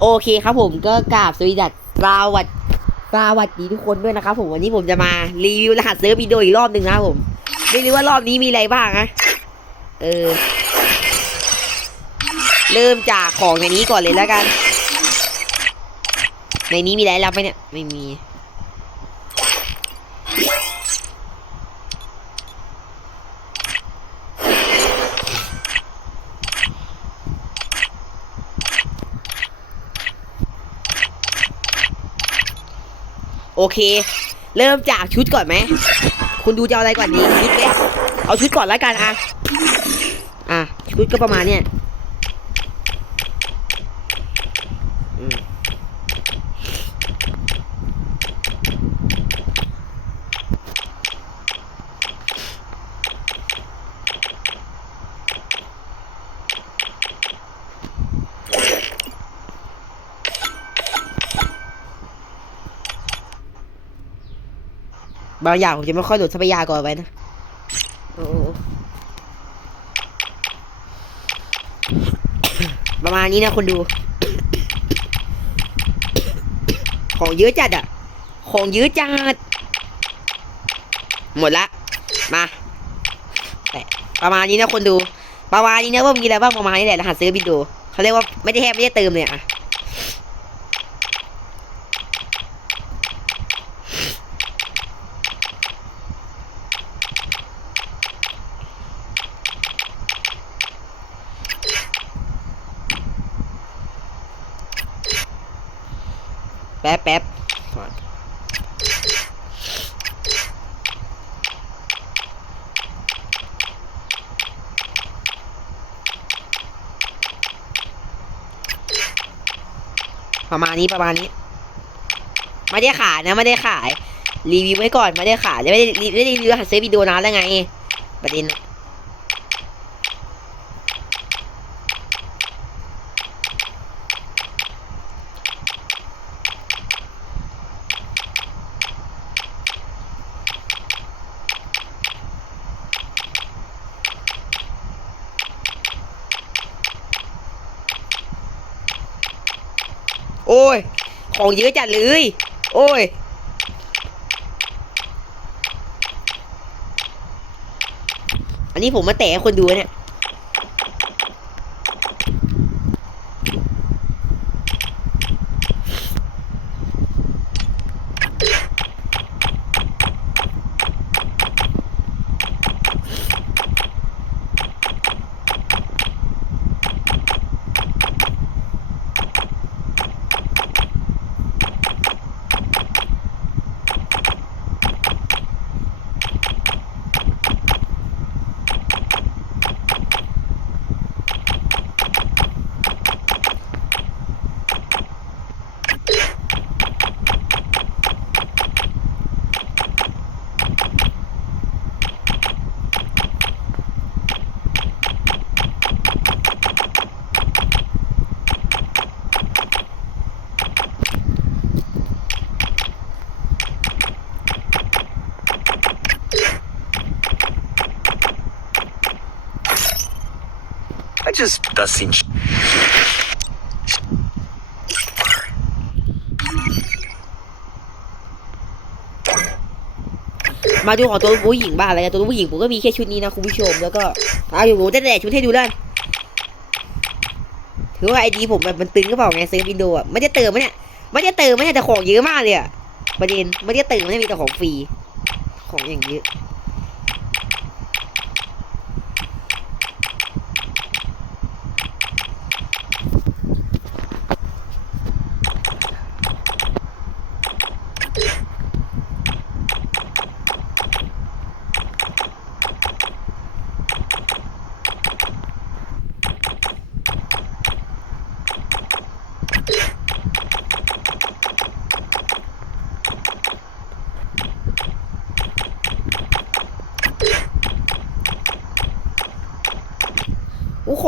โอเคครับผมก็กราบสวัสดีดัดสวัสดีสวัสดีทุกคนด้วยนะครับผมวันนี้ผมจะมารีวิวรหัสเซิร์ฟวิดีโออีกรอบหนึ่งนะครับผม ไม่รู้ว่ารอบนี้มีอะไรบ้างนะเออ เริ่มจากของในนี้ก่อนเลยแล้วกัน ในนี้มีอะไรรับไหมเนี่ย ไม่มี โอเค เริ่มจากชุดก่อนไหม คุณดูจะเอาอะไรก่อนดีชุดไหมเอาชุดก่อนแล้วกันอะอะ ชุดก็ประมาณเนี้ย บางอย่างผมจะไม่ค่อยโหลดทรัพยากรไว้นะประมาณนี้นะคนดู ของเยอะจัดอะของเยอะจัด หมดละ มาแปะประมาณนี้นะคนดู ประมาณนี้นะว่ามีอะไรบ้างประมาณนี้แหละรหัสซื้อบินดูเขาเรียกว่าไม่ได้แทบไม่ได้เติมเลยอะ ป๊บแป๊บประมาณนี้ประมาณนี้ ไม่ได้ขายนะไม่ได้ขาย รีวิวไว้ก่อนไม่ได้ขายไม่ได้ไม่ได้รีวิวหัสซื้อวิดีโอนานแล้วไงประเด็น โอ้ย ของเยอะจัดเลย โอ้ย อันนี้ผมมาแตะคนดูเนี่ย just assim. มาดูของตัวผู้หญิงบ้างอะไรกันตัวผู้หญิงผมก็มีแค่ชุดนี้นะคุณผู้ชมแล้วก็เอาอยู่ผมจะแดกชุดให้ดูแล้วถือว่าไอดีผมแบบมันตึงก็เปล่าไงเซิร์ฟวินโดอะไม่ได้เติมไหมเนี่ยไม่ได้เติมไหมเนี่ยแต่ของเยอะมากเลยอะประเด็นไม่ได้เติมไม่มีแต่ของฟรีของอย่างเยอะ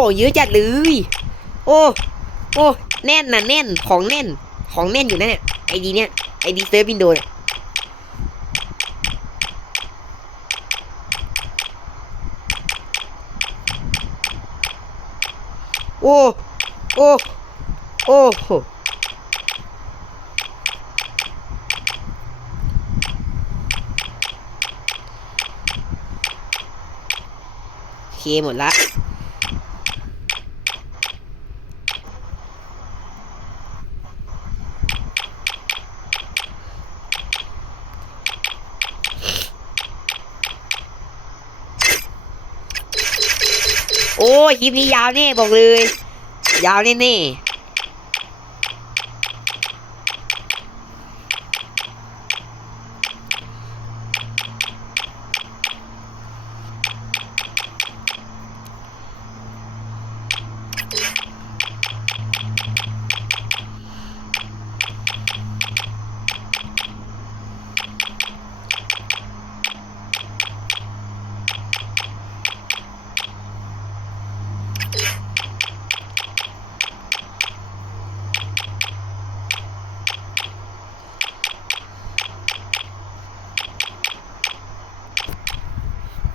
ของเยอะจัดเลย โอ้ โอ้ แน่นนะแน่น ของแน่น ของแน่นอยู่นะเนี่ย ไอดีเนี่ย ไอดีเซิร์ฟวินโดว์โอ้ โอ้ โอ้โหเคหมดละ โอ้ยคลิปนี้ยาวแน่บอกเลย ยาวแน่แน่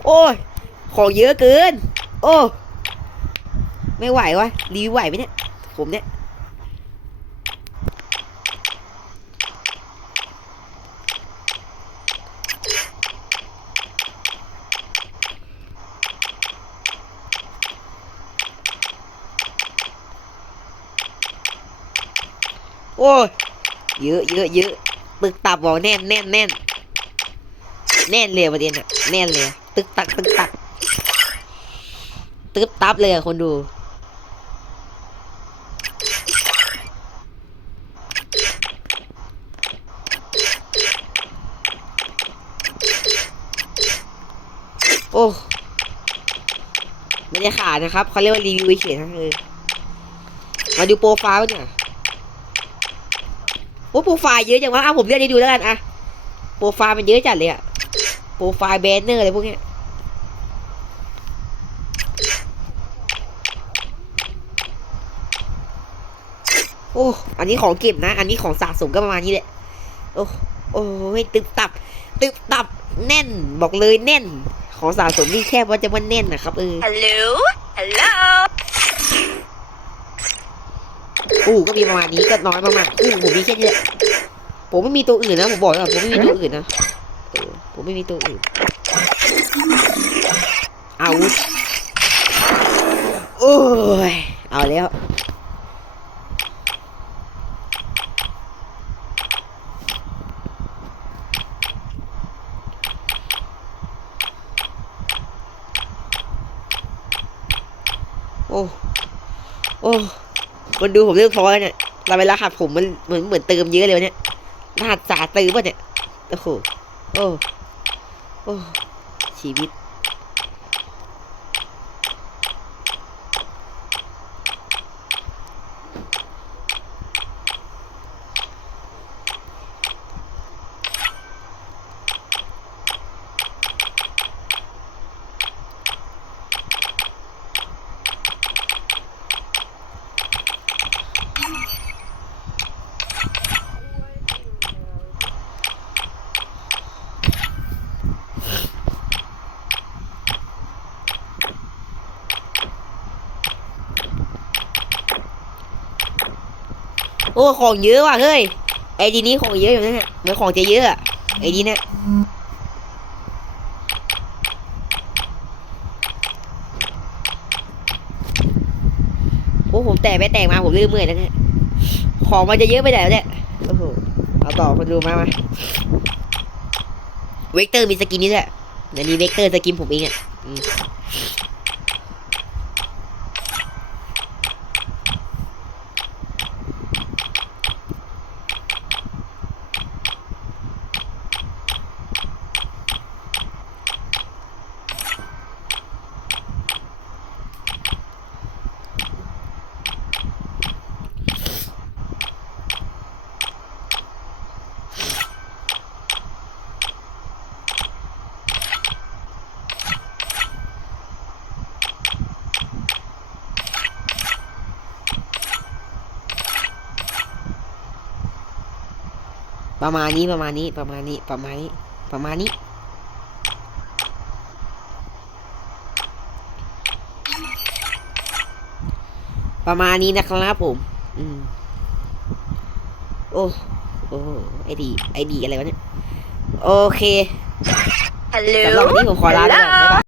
โอ้ย ของเยอะเกิน โอ้ ไม่ไหววะรีวิวไหวไหมเนี่ย ผมเนี่ย โอ้ย เยอะเยอะเยอะ ตึกตับบอกแน่นแน่นแน่นแน่นเลยประเด็นอะแน่นเลย ตึกตักตึกตักตึกตับเลยอะคนดู โอ้ไม่ได้ขาดนะครับเขาเรียกว่ารีวิวเฉยนะเออมาดูโปรไฟล์เนี่ยโอ้โปรไฟล์เยอะจังวะอะผมเลือกให้ดูแล้วกันอะโปรไฟล์มันเยอะจัดเลยอะโปรไฟล์แบนเนอร์อะไรพวกเนี้ย โอ้ อันนี้ของเก็บนะ อันนี้ของสะสมก็ประมาณนี้แหละ โอ้ โอ้ยตึบตับ ตึบตับ แน่น บอกเลยแน่น ของสะสมนี่แค่ว่าจะว่าแน่นนะครับเออ Hello? Hello? อู้ก็มีประมาณนี้ก็น้อยมากๆอู้ผมมีแค่นี้แหละผมไม่มีตัวอื่นนะผมบอกแล้วผมไม่มีตัวอื่นนะเออผมไม่มีตัวอื่นอาวุธโอ้ยเอาแล้ว โอ้ โอ้ มันดูผมเริ่มท้อแล้วเนี่ยเราเวลาหัดผมมันเหมือนเหมือนเติมเยอะเลยวะเนี่ยรหัสสาเติมป่ะเนี่ย โอ้โห โอ้ โอ้ ชีวิต โอ้ของเยอะว่ะเฮ้ยไอดีนี้ของเยอะอยู่นะเนี่ยเหมือนของจะเยอะไอดีเนี่ยโอ้ผมแตกไปแตกมาผมลืมเมื่อยแล้วเนี่ยของมันจะเยอะไปไหนวเนี่ยโอ้โหเอาต่อคนดูมามาเวกเตอร์มีสกินนี้ด้วยอันนี้เวกเตอร์สกินผมเองอะอืม ประมาณนี้ประมาณนี้ประมาณนี้ประมาณนี้ประมาณนี้ ประมาณนี้นะครับผม อืม โอ้โอ้ไอดีไอดีอะไรวะเนี่ย โอเค Hello? สำหรับวันนี้ผมขอลาไปก่อนบ๊ายบาย